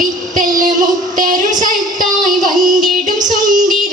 വിത്തല്ല മുത്തരു സൈത്തായി വന്തിടും സുന്തി